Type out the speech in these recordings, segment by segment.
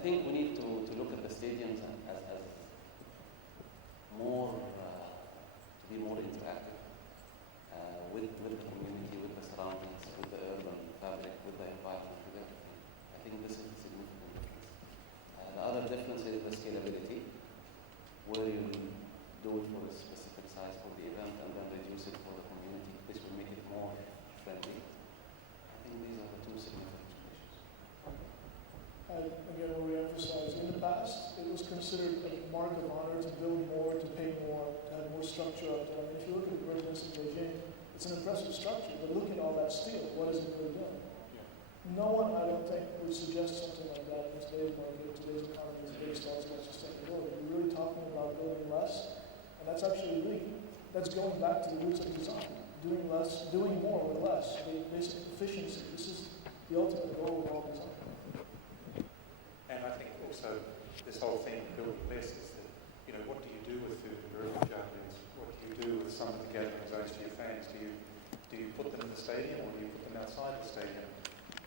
think we need to look at the stadiums as more, to be more interactive with the community, with the surroundings, with the urban fabric, with the environment, with everything. I think this is a significant difference. The other difference is the scalability, where you do it for a specific size for the event and then reduce it for the community. This will make it more friendly. I think these are the two significant issues. Again, we emphasize, in the past, it was considered a mark of honor to build more, to pay more, to have more structure out there. I mean, if you look at the Great Western Beijing, it's an impressive structure, but look at all that steel. What is it really doing? No one, I don't think, would suggest something like that in today's market, today's economy is based on sustainability. We're really talking about building less, and that's actually that's going back to the roots of design. Doing less, doing more with less. Basic efficiency. This is the ultimate goal of all design. And I think also this whole thing of building less is that, what do you do with food and beverage outlets? What do you do with some of the gathering zones for your fans? Do you put them in the stadium or do you put them outside the stadium?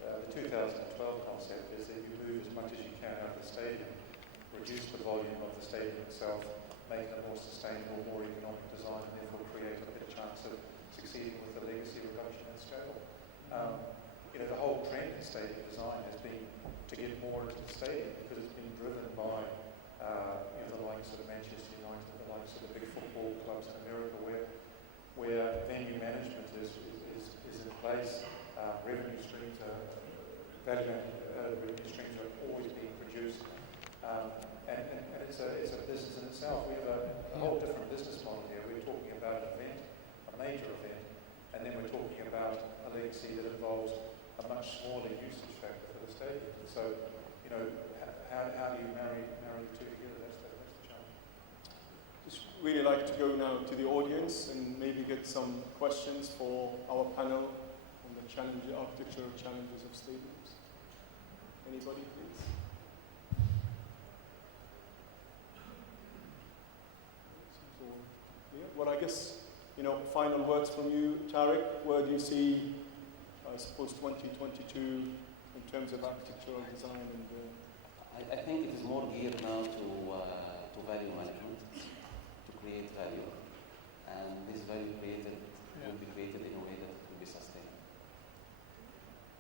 The 2012 concept is that you move as much as you can out of the stadium, reduce the volume of the stadium itself, make it a more sustainable, more economic design, and therefore create a better chance of succeeding with the legacy reduction and scale. The whole trend in stadium design has been to get more into the stadium because it's been driven by the likes of Manchester United, the likes of the big football clubs in America, where venue management is in place, revenue streams revenue streams are always being produced, and it's a business in itself. We have a whole different business model here. We're talking about an event, a major event, and then we're talking about a legacy that involves a much smaller usage factor for the stadium. So, how do you marry the two together? That's the challenge. Just really like to go now to the audience and maybe get some questions for our panel on the architectural challenges of stadiums. Anybody, please? Well, I guess, final words from you, Tariq. Where do you see, I suppose, 2022 in terms of architectural design? And I think it is more geared now to value management, to create value, and this value created will be created in a way that it will be sustainable.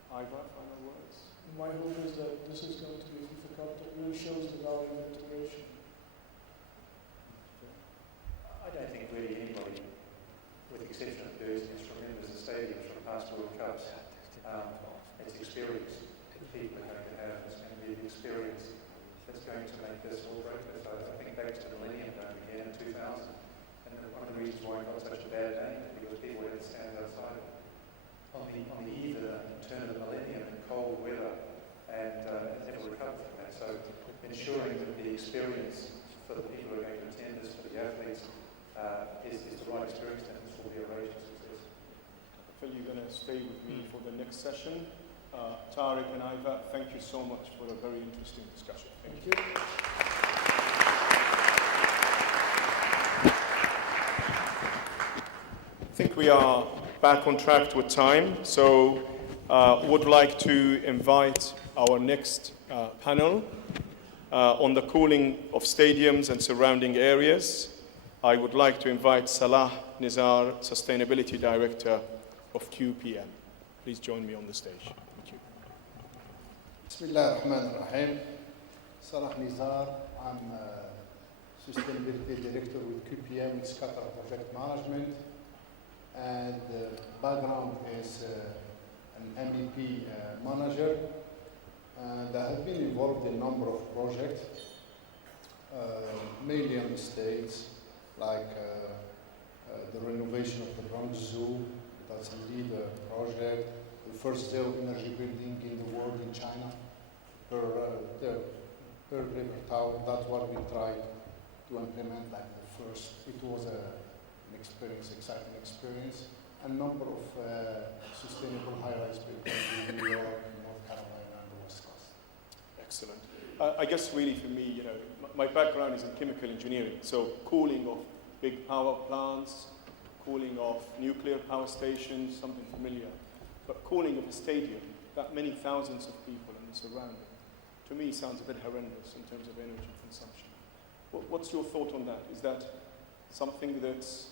Hyder, final words. My hope is that this is going to be a FIFA Cup that really shows the value of integration. I don't think really anybody, with the exception of Business, remembers the stadiums from past World Cups. It's experience that people are going to have. It's going to be the experience that's going to make this all break this. I think back to the Millennium Dome again in 2000, and one of the reasons why it got such a bad name is because people had to stand outside on the eve of the turn of the millennium in cold weather and never recovered from that. So ensuring that the experience for the people who are going to attend this, for the athletes, is the right experience, and this will be a raging success. I feel you're going to stay with me for the next session. Tariq and Hyder, thank you so much for a very interesting discussion. Thank you. I think we are back on track with time, so would like to invite our next panel on the cooling of stadiums and surrounding areas. I would like to invite Salah Nezar, Sustainability Director of QPM. Please join me on the stage. Thank you. Bismillah ar-Rahman ar-Rahim. Salah Nezar, I'm Sustainability Director with QPM, it's Qatar Project Management. And background is an MEP manager. And I have been involved in a number of projects, mainly in the States, like the renovation of the Bronx Zoo. That's indeed a project. The first zero energy building in the world in China, per River Tower. That's what we tried to implement, like the first. It was an experience, exciting experience. A number of sustainable high-rise buildings in New York, North Carolina, and the West Coast. Excellent. I guess really for me, my background is in chemical engineering, so cooling of big power plants, cooling of nuclear power stations, something familiar. But cooling of a stadium, that many thousands of people and the surrounding, to me sounds a bit horrendous in terms of energy consumption. What's your thought on that? Is that something that's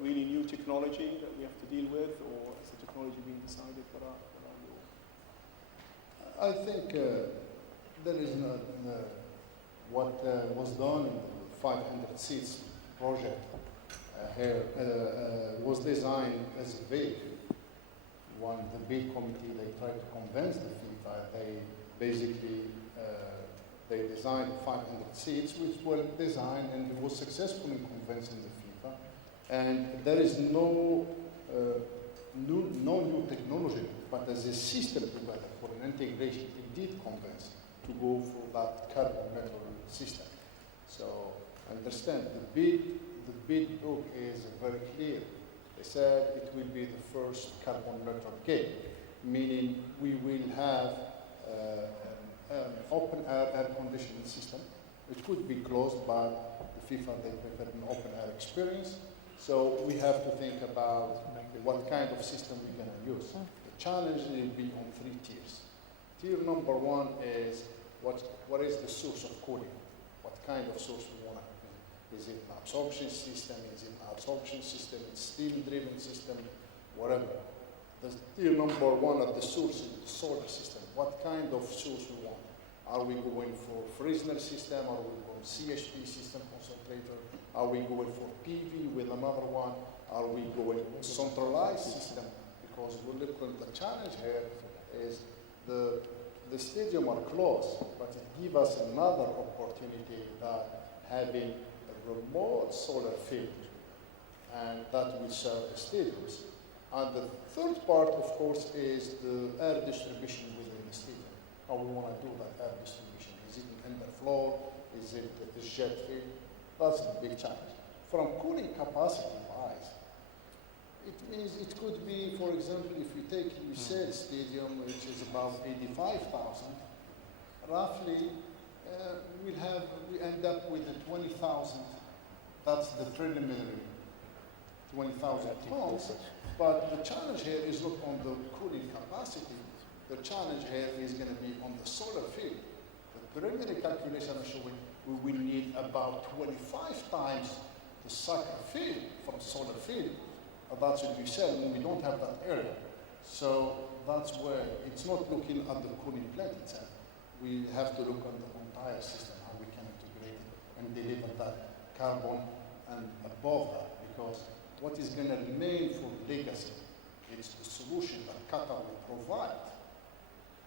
really new technology that we have to deal with, or is the technology being decided? I think there is what was done in the 500 seats project here was designed as a bid. When the bid committee, they tried to convince the FIFA, they basically they designed 500 seats, which were designed and was successful in convincing the FIFA. And there is no new technology, but as a system together for an integration, it did convince to go for that carbon neutral system. So understand the bid book is very clear. They said it will be the first carbon neutral game, meaning we will have an open air conditioning system. It could be closed, but the FIFA, they prefer an open air experience. So we have to think about what kind of system we're going to use. The challenge will be on 3 tiers. Tier number 1 is what is the source of cooling? What kind of source we want to use? Is it an absorption system? Is it an absorption system? It's steam-driven system? Whatever. The tier number 1 of the source is the solar system. What kind of source we want? Are we going for Fresnel system? Are we going CHP system concentrator? Are we going for PV with another one? Are we going centralized system? Because we're looking at the challenge here is the stadium are closed, but it gives us another opportunity that having a remote solar field, and that will serve the stadiums. And the third part, of course, is the air distribution within the stadium. How we want to do that air distribution. Is it an underflow? Is it a jet field? That's the big challenge. From cooling capacity-wise, it means it could be, for example, if you take Lusail Stadium, which is about 85,000, roughly we end up with the 20,000. That's the preliminary 20,000 tons. But the challenge here is not on the cooling capacity. The challenge here is going to be on the solar field. The preliminary calculation is showing we will need about 25 times the soccer field from solar field. That's what we said when we don't have that area. So that's where it's not looking at the cooling plant itself. We have to look at the entire system, how we can integrate it and deliver that carbon and above that, because what is going to remain for legacy is the solution that Qatar will provide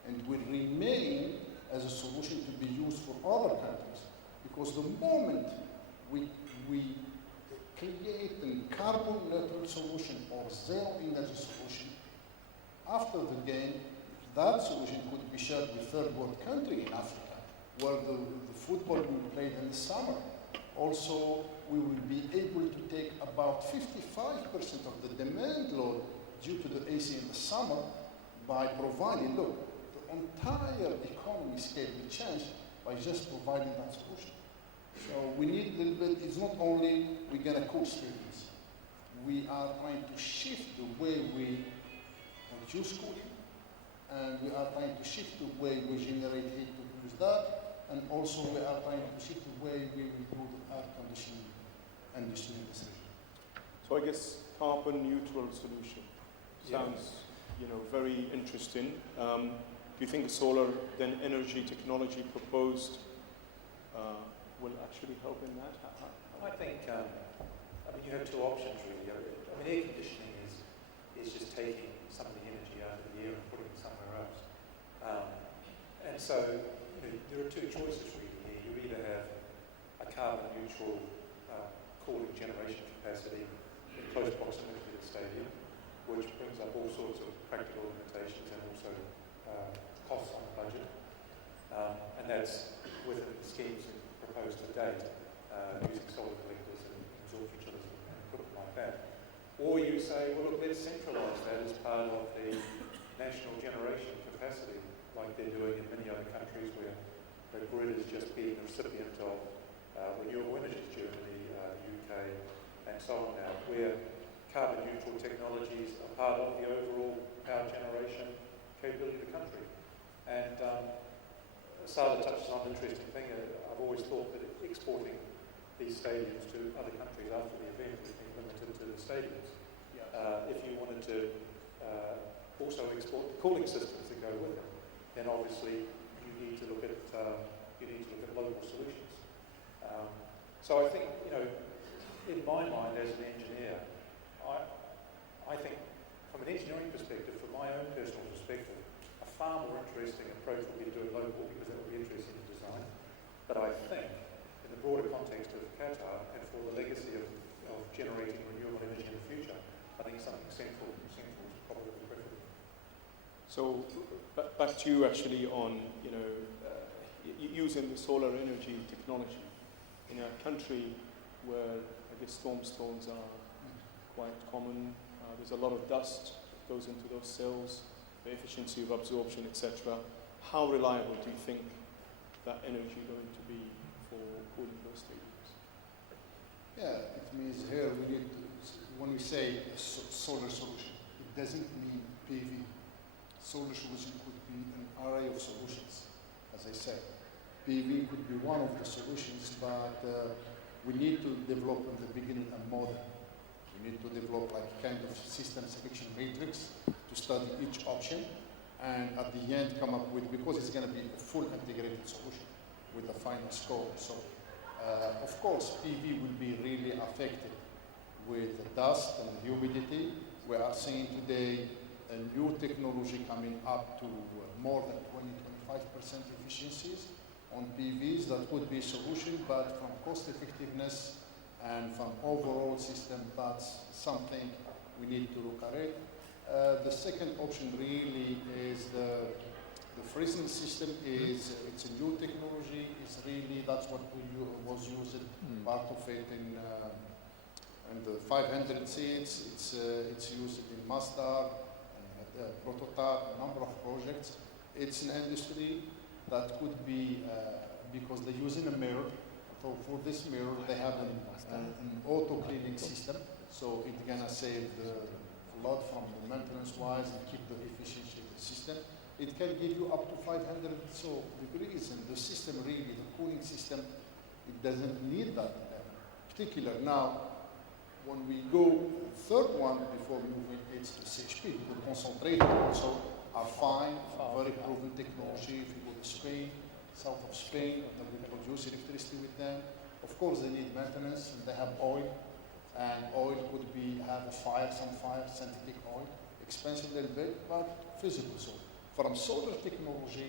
and will remain as a solution to be used for other countries. Because the moment we create a carbon neutral solution or zero energy solution, after the game, that solution could be shared with third world country in Africa, where the football will be played in the summer. Also, we will be able to take about 55% of the demand load due to the AC in the summer by providing, look, the entire economy scale will change by just providing that solution. So we need a little bit, it's not only we're going to cool stadiums. We are trying to shift the way we produce cooling, and we are trying to shift the way we generate heat to produce that, and also we are trying to shift the way we will do the air conditioning industry in this region. So I guess carbon neutral solution sounds, very interesting. Do you think the solar then energy technology proposed will actually help in that? I think, you have 2 options really. Air conditioning is just taking some of the energy out of the air and putting it somewhere else. And so, there are 2 choices really here. You either have a carbon neutral cooling generation capacity in close proximity to the stadium, which brings up all sorts of practical limitations and also costs on the budget. And that's within the schemes proposed to date, using solar collectors and absorption chillers and equipment like that. Or you say, well, look, let's centralise that as part of the national generation capacity, like they're doing in many other countries where the grid is just being a recipient of renewable energies, Germany, UK, and so on now, where carbon neutral technologies are part of the overall power generation capability of the country. And Salah touches on an interesting thing. I've always thought that exporting these stadiums to other countries after the event has been limited to the stadiums. If you wanted to also export the cooling systems that go with it, then obviously you need to look at local solutions. So I think, in my mind as an engineer, I think from an engineering perspective, from my own personal perspective, a far more interesting approach would be to do it local because that would be interesting to design. But I think in the broader context of Qatar and for the legacy of generating renewable energy in the future, I think something central is probably preferable. So back to you actually on using the solar energy technology in a country where I guess storms are quite common. There's a lot of dust that goes into those cells, the efficiency of absorption, etc. How reliable do you think that energy going to be for cooling those stadiums? Yeah, it means here we need to, when we say solar solution, it doesn't mean PV. Solar solution could be an array of solutions, as I said. PV could be one of the solutions, but we need to develop in the beginning a model. We need to develop like kind of system selection matrix to study each option, and at the end come up with, because it's going to be a full integrated solution with a final score. So, of course, PV will be really affected with the dust and humidity. We are seeing today a new technology coming up to more than 20-25% efficiencies on PVs. That would be a solution, but from cost effectiveness and from overall system, that's something we need to look at it. The second option really is the freezing system. It's a new technology. It's really, that's what was used, part of it in the 500 seats. It's used in Masdar, prototype, a number of projects. It's an industry that could be, because they're using a mirror. So for this mirror, they have an auto-cleaning system. So it's gonna save a lot from the maintenance-wise and keep the efficiency of the system. It can give you up to 500 degrees, and the system really, the cooling system, it doesn't need that particular. Now, when we go third one before moving, it's the CHP. The concentrator also are fine, very proven technology. If you go to Spain, south of Spain, and we produce electricity with them. Of course, they need maintenance, and they have oil, and oil could have a fire, synthetic oil, expensive a little bit, but feasible. So, from solar technology,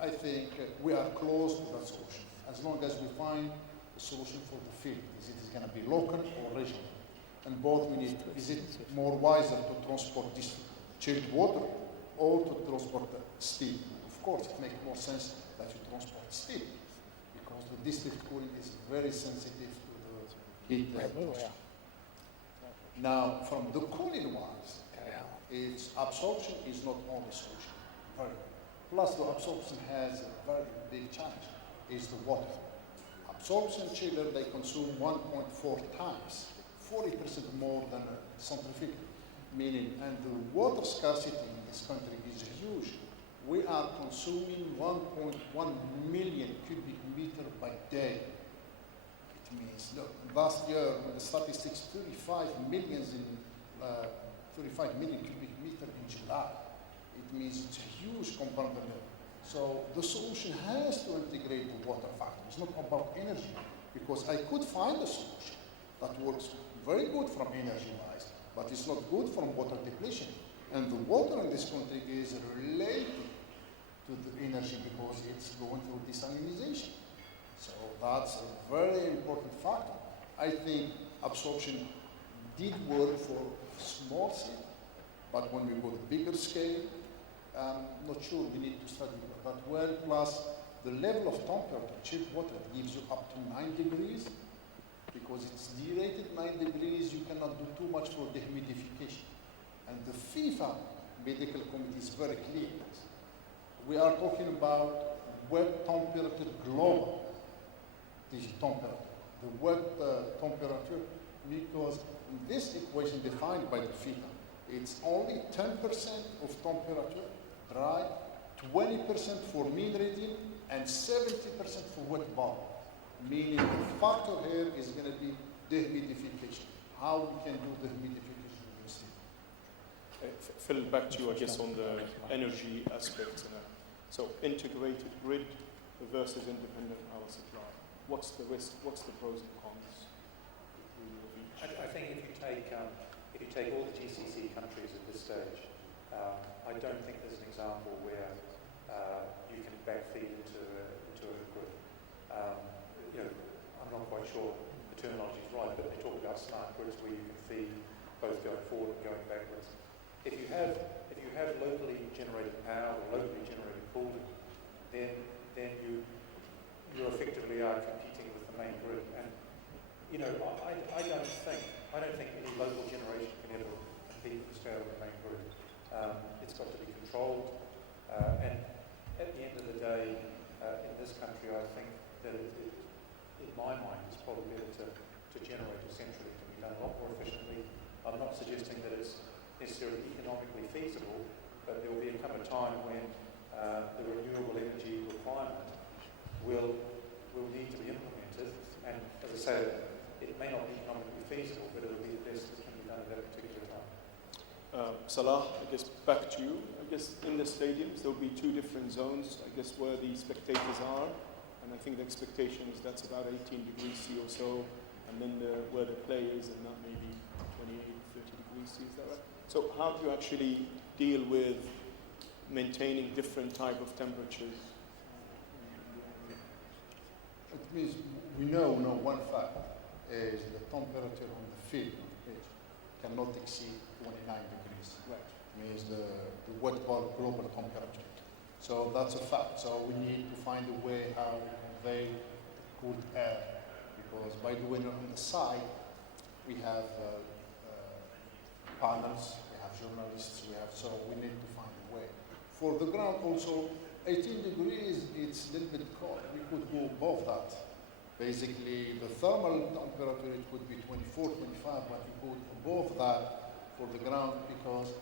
I think we are close to that solution. As long as we find a solution for the field, is it going to be local or regional? And both we need. Is it more wiser to transport this chilled water or to transport steam? Of course, it makes more sense that you transport steam, because the district cooling is very sensitive to the heat. Now, from the cooling wise, its absorption is not only solution. Plus, the absorption has a very big challenge, is the water. Absorption chiller, they consume 1.4 times, 40% more than a centrifugal, meaning, and the water scarcity in this country is huge. We are consuming 1.1 million cubic meter by day. It means, look, last year, with the statistics, 35 million cubic meter in July. It means it's a huge component. So the solution has to integrate the water factor. It's not about energy, because I could find a solution that works very good from energy-wise, but it's not good from water depletion. And the water in this country is related to the energy because it's going through desalinization. So that's a very important factor. I think absorption did work for small scale, but when we go to bigger scale, I'm not sure, we need to study that well. Plus, the level of temperature, chilled water, gives you up to 9 degrees, because it's derated 9 degrees, you cannot do too much for dehumidification. And the FIFA medical committee is very clear. We are talking about wet temperature global. This temperature, the wet temperature, because this equation defined by the FIFA, it's only 10% of temperature dry, 20% for mean reading, and 70% for wet bulb. Meaning the factor here is going to be dehumidification. How we can do dehumidification instead. Phil, back to you, I guess, on the energy aspects. So integrated grid versus independent power supply. What's the risk? What's the pros and cons? I think if you take all the GCC countries at this stage, I don't think there's an example where you can backfeed into a grid. I'm not quite sure the terminology is right, but they talk about smart grids where you can feed both going forward and going backwards. If you have locally generated power or locally generated cooling, then you effectively are competing with the main grid. And I don't think any local generation can ever compete with the scale of the main grid. It's got to be controlled, and at the end of the day, in this country, I think that in my mind, it's probably better to generate it centrally. It can be done a lot more efficiently. I'm not suggesting that it's necessarily economically feasible, but there will come a time when the renewable energy requirement will need to be implemented. And as I say, it may not be economically feasible, but it will be the best that can be done at that particular time. Salah, I guess back to you. I guess in the stadiums there will be two different zones, I guess, where the spectators are. And I think the expectation is that's about 18 degrees C or so. And then where the play is, and that may be 28, 30 degrees C, is that right? So how do you actually deal with maintaining different type of temperatures? It means we know one fact is the temperature on the field, on the pitch, cannot exceed 29 degrees. Right. It means the wet bulb global temperature. So that's a fact. So we need to find a way how we convey cool air. Because by the way, on the side, we have panels, we have journalists, so we need to find a way. For the ground also, 18 degrees, it's a little bit cold. We could go above that. Basically, the thermal temperature, it could be 24, 25, but we could above that for the ground because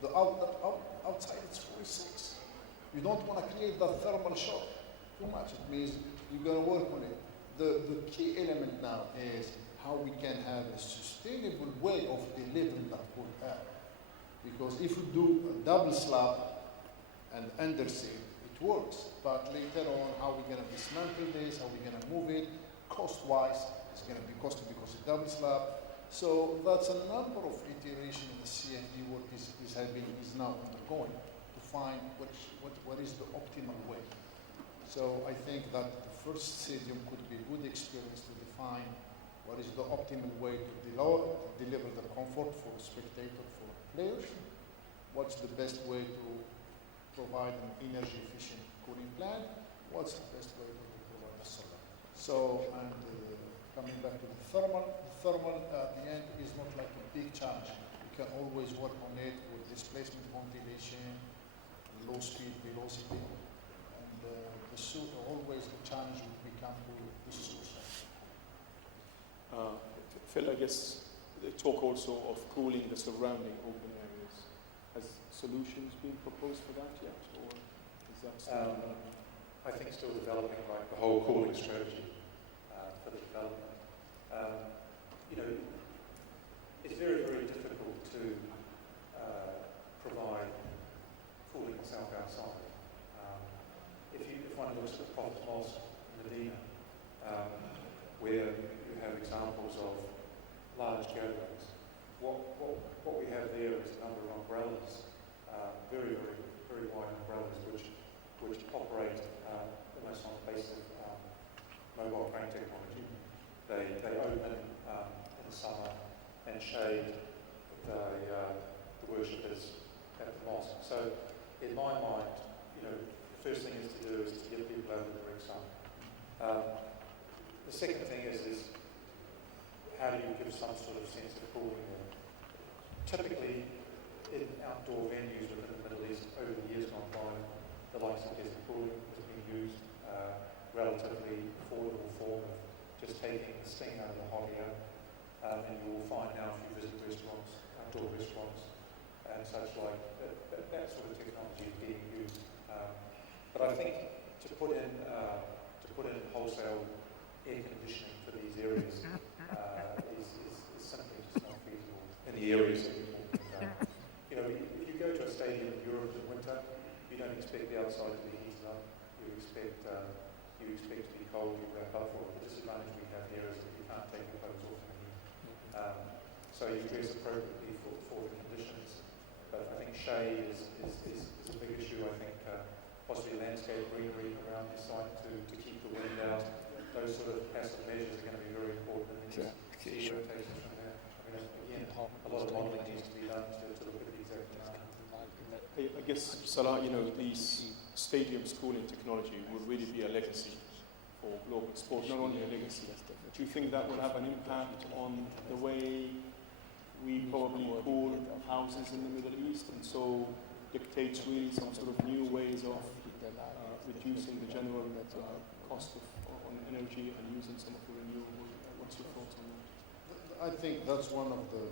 the outside it's 46. You don't want to create that thermal shock too much. It means you're going to work on it. The key element now is how we can have a sustainable way of delivering that cool air. Because if you do a double slab and underseal, it works. But later on, how we're going to dismantle this, how we're going to move it, cost-wise, it's going to be costly because it's double slab. So that's a number of iterations the CFD work is now undergoing to find what is the optimal way. So I think that the first stadium could be a good experience to define what is the optimal way to deliver the comfort for the spectator, for players, what's the best way to provide an energy efficient cooling plant, what's the best way to provide the solar. So, and coming back to the thermal at the end is not like a big challenge. You can always work on it with displacement ventilation, low speed velocity, and always the challenge would become to the source. Phil, I guess they talk also of cooling the surrounding open areas. Has solutions been proposed for that yet, or is that still I think still developing like the whole cooling strategy for the development. It's very, very difficult to provide cooling itself outside. If one looks at the Prophet Mosque in Medina, where you have examples of large gatherings, what we have there is a number of umbrellas, very, very, very wide umbrellas, which operate almost on the basis of mobile crane technology. They open in the summer and shade the worshippers at the mosque. So, in my mind, the first thing is to do is to get people over the direct sun. The second thing is how do you give some sort of sense of cooling there? Typically, in outdoor venues within the Middle East, over the years gone by, the likes of desert cooling has been used, relatively affordable form of just taking the sting out of the hot air. And you will find now if you visit restaurants, outdoor restaurants, and such like, that sort of technology is being used. But I think to put in wholesale air conditioning for these areas is simply just not feasible in the areas that you're talking about. You know, if you go to a stadium in Europe in winter, you don't expect the outside to be heated up. You expect to be cold. You wrap up. Well, the disadvantage we have here is that you can't take your clothes off in the heat. So you dress appropriately for the conditions. But I think shade is a big issue. I think possibly landscape greenery around the site to keep the wind out. Those sort of passive measures are going to be very important. And see rotations from there. I mean, again, a lot of modelling needs to be done to look at the exact amount. I guess, Salah, you know, these stadium schooling technology will really be a legacy for global sport, not only a legacy. Do you think that will have an impact on the way we probably cool houses in the Middle East, and so dictates really some sort of new ways of reducing the general cost on energy and using some of the renewable? What's your thoughts on that? I think that's one of the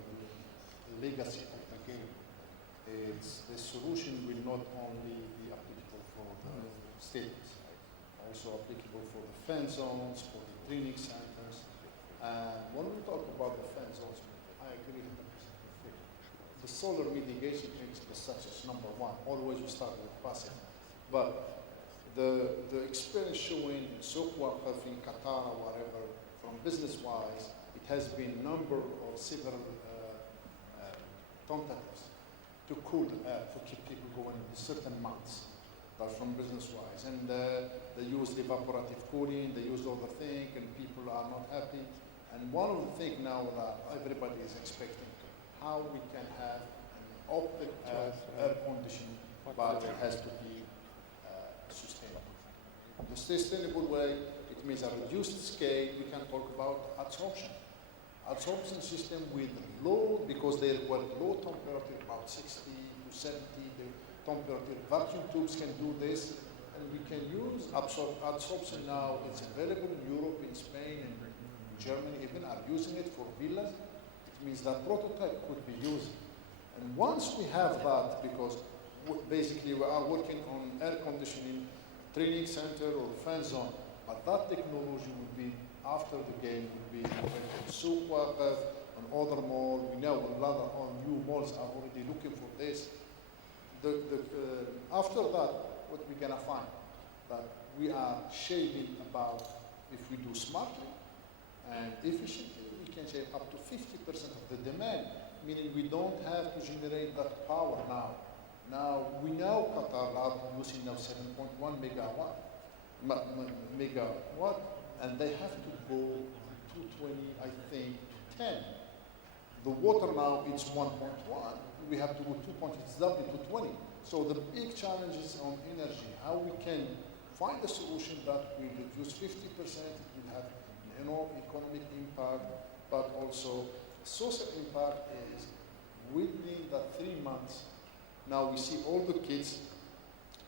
legacy of the game. It's the solution will not only be applicable for the stadiums, also applicable for the fan zones, for the training centers. And when we talk about the fan zones, I agree 100% with you. The solar mitigation principle such as number one. Always we start with passive. But the experience showing in Souq Waqf, in Qatar or whatever, from business-wise, it has been number of several tentatives to cool the air, to keep people going in certain months. That's from business-wise. And they used evaporative cooling, they used other things, and people are not happy. And one of the things now that everybody is expecting, how we can have an open air conditioning, but it has to be sustainable. The sustainable way, it means a reduced scale. We can talk about absorption. Absorption system with low, because they require low temperature, about 60 to 70, the temperature. Vacuum tubes can do this, and we can use absorption now. It's available in Europe, in Spain, and Germany even are using it for villas. It means that prototype could be used. And once we have that, because basically we are working on air conditioning, training center or fan zone, but that technology would be, after the game, would be in Souq Waqf, on other malls. We know a lot of new malls are already looking for this. After that, what we're gonna find? That we are shaving about, if we do smartly and efficiently, we can shave up to 50% of the demand, meaning we don't have to generate that power now. Now, we know Qatar are producing now 7.1 megawatt, and they have to go to 220, I think, to 10. The water now is 1.1. We have to go 2.1, it's double to 20. So the big challenge is on energy, how we can find a solution that will reduce 50%, it will have economic impact, but also social impact is within the 3 months. Now we see all the kids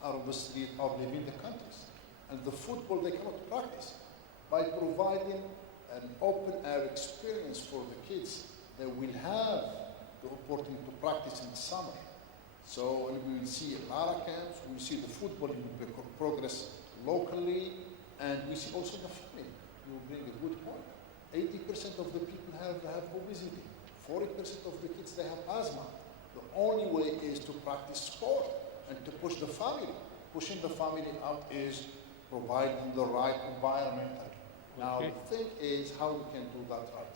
are on the street, are leaving the countries. And the football they cannot practice. By providing an open air experience for the kids, they will have the opportunity to practice in the summer. So, and we will see a lot of camps, we will see the football in progress locally, and we see also the family. You bring a good point. 80% of the people have obesity. 40% of the kids, they have asthma. The only way is to practice sport and to push the family. Pushing the family out is providing the right environment. Now, the thing is how we can do that right.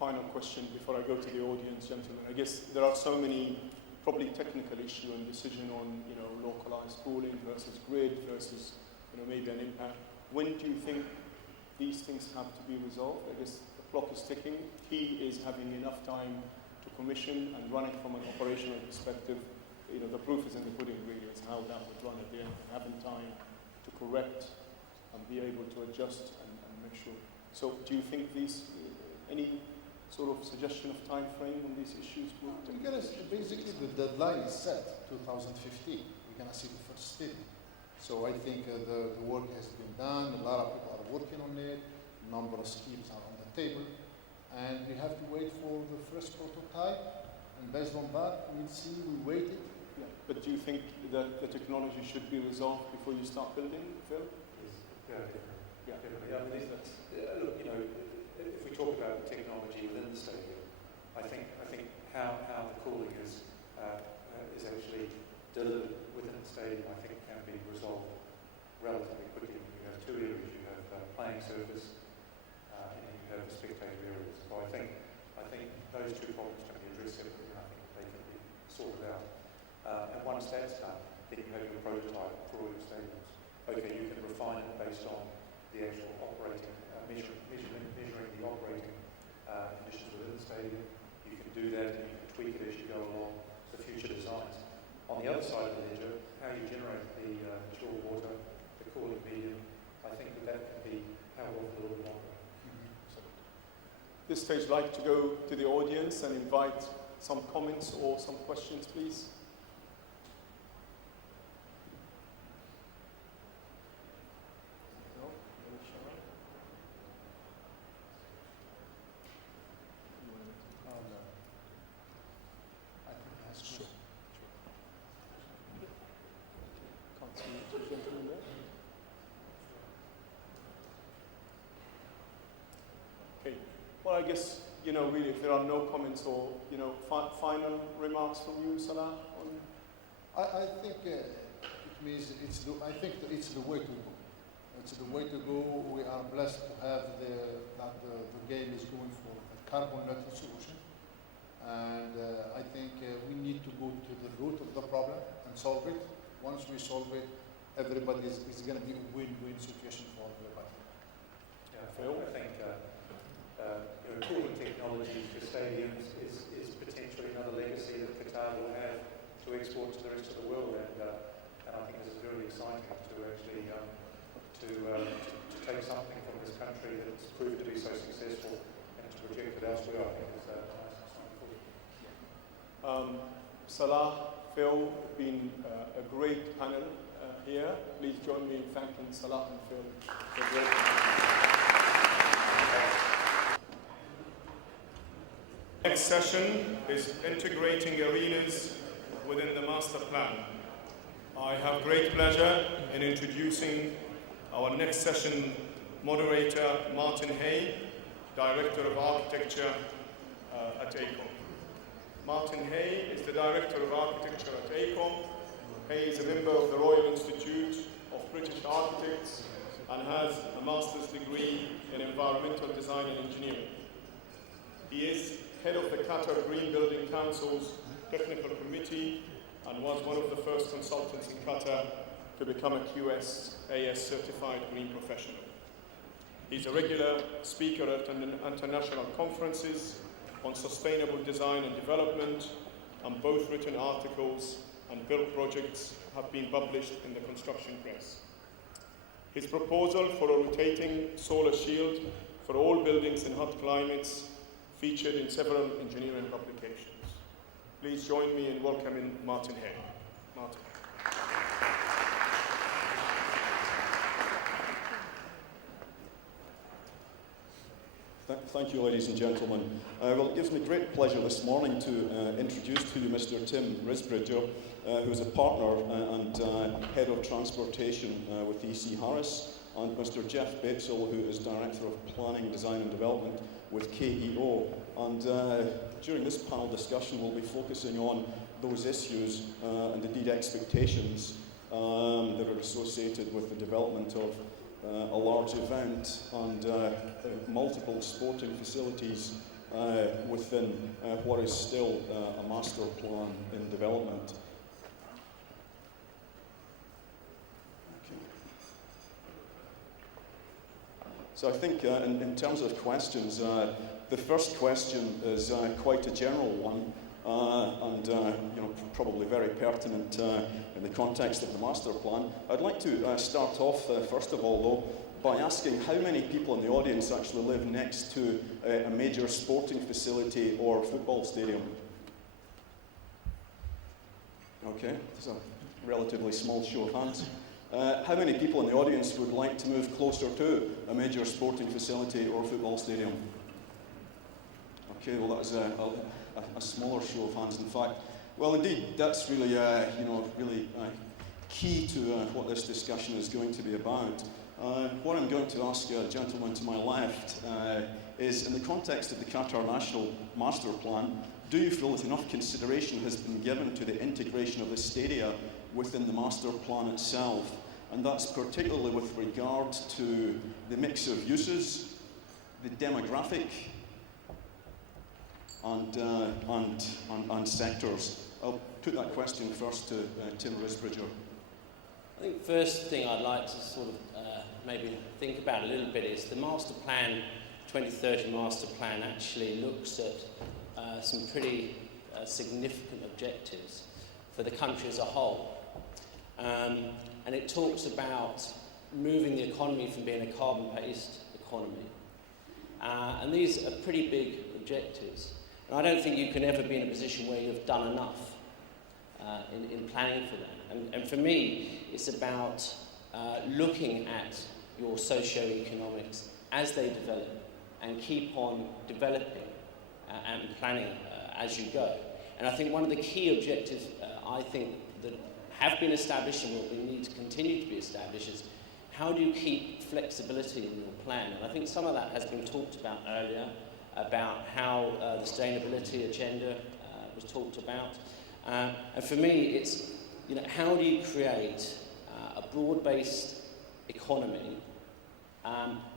Final question before I go to the audience, gentlemen. I guess there are so many probably technical issues and decision on, localized cooling versus grid versus, maybe an impact. When do you think these things have to be resolved? I guess the clock is ticking. Key is having enough time to commission and run it from an operational perspective. The proof is in the pudding, really. It's how that would run at the end, and having time to correct and be able to adjust and make sure. So do you think any sort of suggestion of time frame on these issues? Basically, the deadline is set, 2015. We're going to see the first step. So I think the work has been done. A lot of people are working on it. A number of schemes are on the table. And we have to wait for the first prototype. And based on that, we'll see. We waited Yeah. But do you think that the technology should be resolved before you start building, Phil? Yeah, definitely. Yeah. Definitely. I mean, look, you know, if we talk about the technology within the stadium, I think how the cooling is actually delivered within the stadium, I think can be resolved relatively quickly. You have two areas: you have playing surface, and you have the spectator areas. So I think those two problems can be addressed separately, and I think they can be sorted out. And once that's done, then you have your prototype for all your stadiums. Okay, you can refine it based on the actual operating, measuring the operating conditions within the stadium. You can do that and you can tweak it as you go along to future designs. On the other side of the ledger, how you generate the chill water, the cooling medium, I think that can be held off a little bit longer. This stage, I'd like to go to the audience and invite some comments or some questions, please. Well, I guess, really, if there are no comments or, final remarks from you, Salah? I think it means it's the way to go. It's the way to go. We are blessed to have that the game is going for a carbon neutral solution. And I think we need to go to the root of the problem and solve it. Once we solve it, everybody is going to be a win-win situation for everybody. Yeah, Phil, I think cooling technology for stadiums is potentially another legacy that Qatar will have to export to the rest of the world, and I think this is very exciting to actually to take something from this country that's proved to be so successful and to project it elsewhere. I think is nice. Salah, Phil, been a great panel here. Please join me in thanking Salah and Phil for great. Next session is integrating arenas within the master plan. I have great pleasure in introducing our next session moderator, Martin Hay, Director of Architecture at ACOM. Martin Hay is the Director of Architecture at ACOM. Hay is a member of the Royal Institute of British Architects and has a master's degree in environmental design and engineering. He is head of the Qatar Green Building Council's technical committee and was one of the first consultants in Qatar to become a QS-AS certified green professional. He's a regular speaker at international conferences on sustainable design and development, and both written articles and built projects have been published in the construction press. His proposal for a rotating solar shield for all buildings in hot climates featured in several engineering publications. Please join me in welcoming Martin Hay. Martin. Thank you, ladies and gentlemen. Well, it gives me great pleasure this morning to introduce to you Mr. Tim Risbridger, who is a partner and head of transportation with EC Harris, and Mr. Geoff Batzel, who is Director of Planning, Design and Development with KEO. And during this panel discussion, we'll be focusing on those issues and indeed expectations that are associated with the development of a large event and multiple sporting facilities within what is still a master plan in development. So I think in terms of questions, the first question is quite a general one and probably very pertinent in the context of the master plan. I'd like to start off first of all though by asking how many people in the audience actually live next to a major sporting facility or football stadium? Okay, it's a relatively small show of hands. How many people in the audience would like to move closer to a major sporting facility or football stadium? Okay, well that was a smaller show of hands. In fact, Well, indeed, that's really, really key to what this discussion is going to be about. What I'm going to ask a gentleman to my left is, in the context of the Qatar National Master Plan, do you feel that enough consideration has been given to the integration of the stadia within the master plan itself? And that's particularly with regard to the mix of uses, the demographic, and sectors. I'll put that question first to Tim Risbridger. I think first thing I'd like to sort of maybe think about a little bit is the master plan, 2030 master plan, actually looks at some pretty significant objectives for the country as a whole. And it talks about moving the economy from being a carbon-based economy. And these are pretty big objectives. And I don't think you can ever be in a position where you've done enough in planning for that. And for me, it's about looking at your socio-economics as they develop and keep on developing and planning as you go. And I think one of the key objectives I think that have been established and will need to continue to be established is how do you keep flexibility in your plan? And I think some of that has been talked about earlier, about how the sustainability agenda was talked about. And for me, it's, how do you create a broad-based economy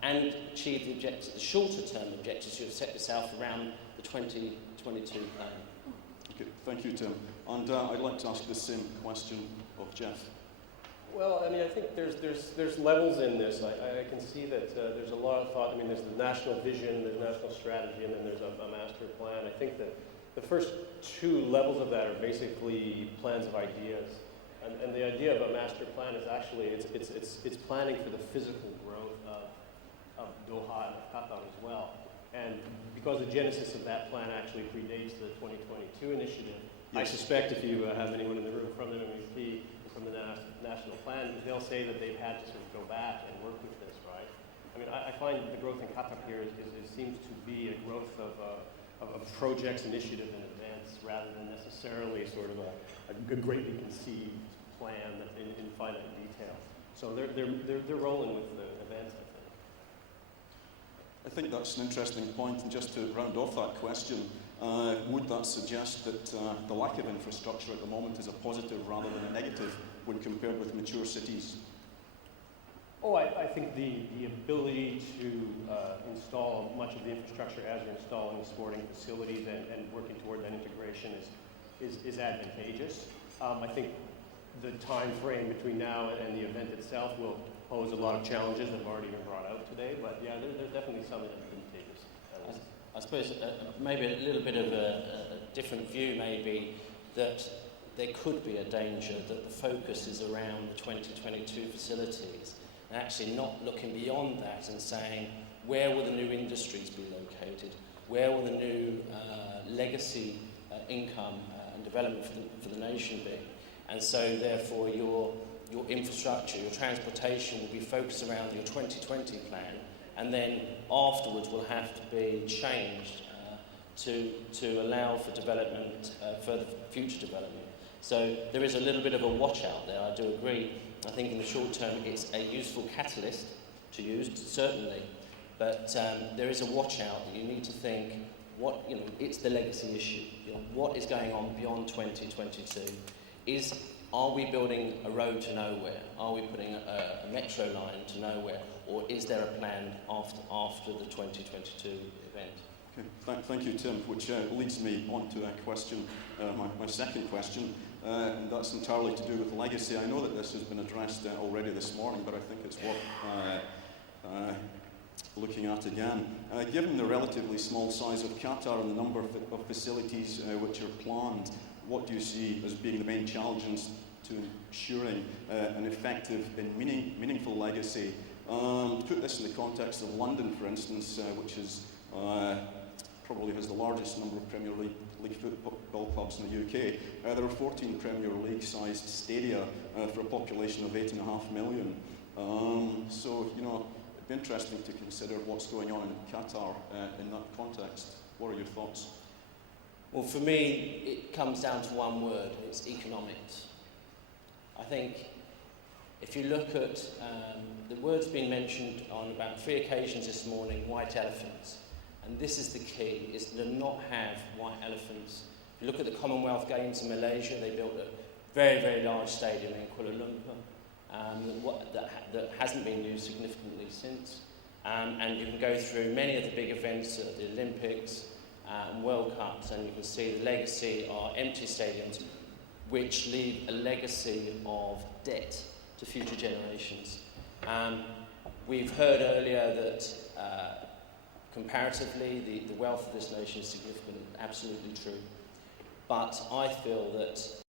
and achieve the objectives, the shorter-term objectives you have set yourself around the 2022 plan? Okay, thank you, Tim. And I'd like to ask the same question of Geoff. Well, I mean, I think there's levels in this. I can see that there's a lot of thought. I mean, there's the national vision, there's national strategy, and then there's a master plan. I think that the first two levels of that are basically plans of ideas. And the idea of a master plan is actually, it's planning for the physical growth of Doha and of Qatar as well. And because the genesis of that plan actually predates the 2022 initiative, yes. I suspect if you have anyone in the room from the MEP, from the national plan, they'll say that they've had to sort of go back and work with this, right? I mean, I find the growth in Qatar here seems to be a growth of projects, initiatives, and events, rather than necessarily sort of a greatly conceived plan in finite detail. So they're rolling with the events, I think. I think that's an interesting point, and just to round off that question, would that suggest that the lack of infrastructure at the moment is a positive rather than a negative when compared with mature cities? Oh, I think the ability to install much of the infrastructure as you're installing sporting facilities and working toward that integration is advantageous. I think the time frame between now and the event itself will pose a lot of challenges that have already been brought out today, but yeah, there's definitely some advantageous. I suppose maybe a little bit of a different view may be that there could be a danger that the focus is around the 2022 facilities and actually not looking beyond that and saying, where will the new industries be located? Where will the new legacy income and development for the nation be? And so therefore your infrastructure, your transportation will be focused around your 2020 plan, and then afterwards will have to be changed to allow for development, further future development. So there is a little bit of a watch out there, I do agree. I think in the short term it's a useful catalyst to use, certainly, but there is a watch out that you need to think, it's the legacy issue. What is going on beyond 2022? Are we building a road to nowhere? Are we putting a metro line to nowhere? Or is there a plan after the 2022 event? Okay. Thank you, Tim, which leads me on to a question, my second question, and that's entirely to do with legacy. I know that this has been addressed already this morning, but I think it's worth looking at again. Given the relatively small size of Qatar and the number of facilities which are planned, what do you see as being the main challenges to ensuring an effective and meaningful legacy? To put this in the context of London, for instance, which is probably has the largest number of Premier League football clubs in the UK, there are 14 Premier League-sized stadia for a population of 8.5 million. So, it'd be interesting to consider what's going on in Qatar in that context. What are your thoughts? Well, for me, it comes down to one word, it's economics. I think if you look at the word's been mentioned on about 3 occasions this morning, white elephants. And this is the key, is to not have white elephants. If you look at the Commonwealth Games in Malaysia, they built a very, very large stadium in Kuala Lumpur that hasn't been used significantly since. And you can go through many of the big events, the Olympics and World Cups, and you can see the legacy are empty stadiums, which leave a legacy of debt to future generations. We've heard earlier that comparatively the wealth of this nation is significant, absolutely true. But I feel that